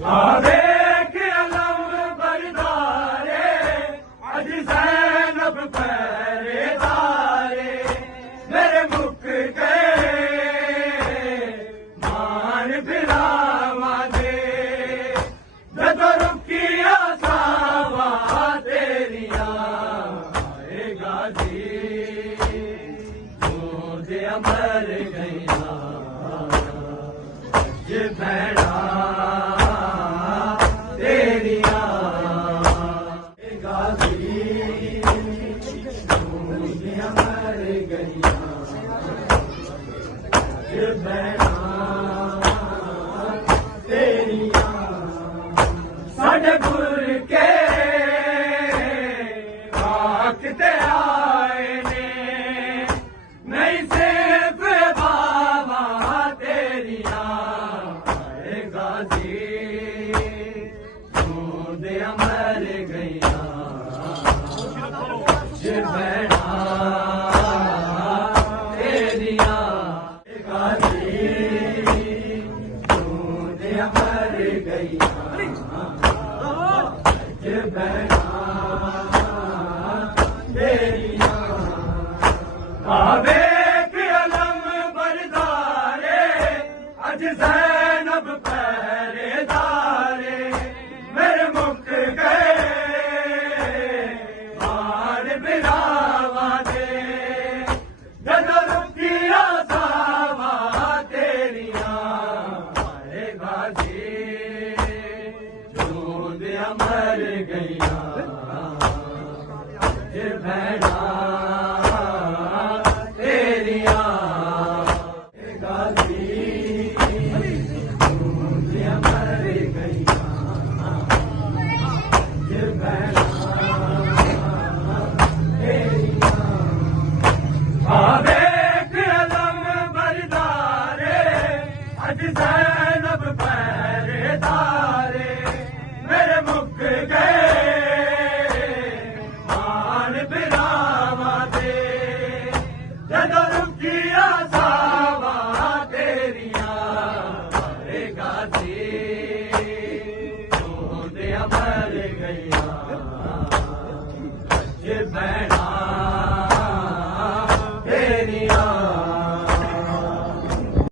आवेख अलम बरदारे अज ज़ैनब पहरेदारे मेरे मुक गए मान फिरावा दे जदों रुकिया सावा तेरिया आएगा जी दे अमर गईया अज भैड़ा साढ़े गुर के वाकते आए ने नहीं सिर्फ बाबा तेरिया आएगा जी दे अमर गईया भैड़ा तेरिया मर गईया भैड़ा तेरिया आवेख अलम बरदारे अज ज़ैनब पहरेदारे मेरे मुक गए मार बिरावा दे जदों रुकिया सावा तेरिया आएगा जी दे अमर गईया भैड़ा तेरिया गाजी दे अमर गईया भैड़ा तेरिया आवेख अलम बरदारे अज ज़ैनब पहरेदारे मेरे मुक गए मान बिरावा दे जदों रुकिया सावा तेरिया आएगा जी दे अमर गईया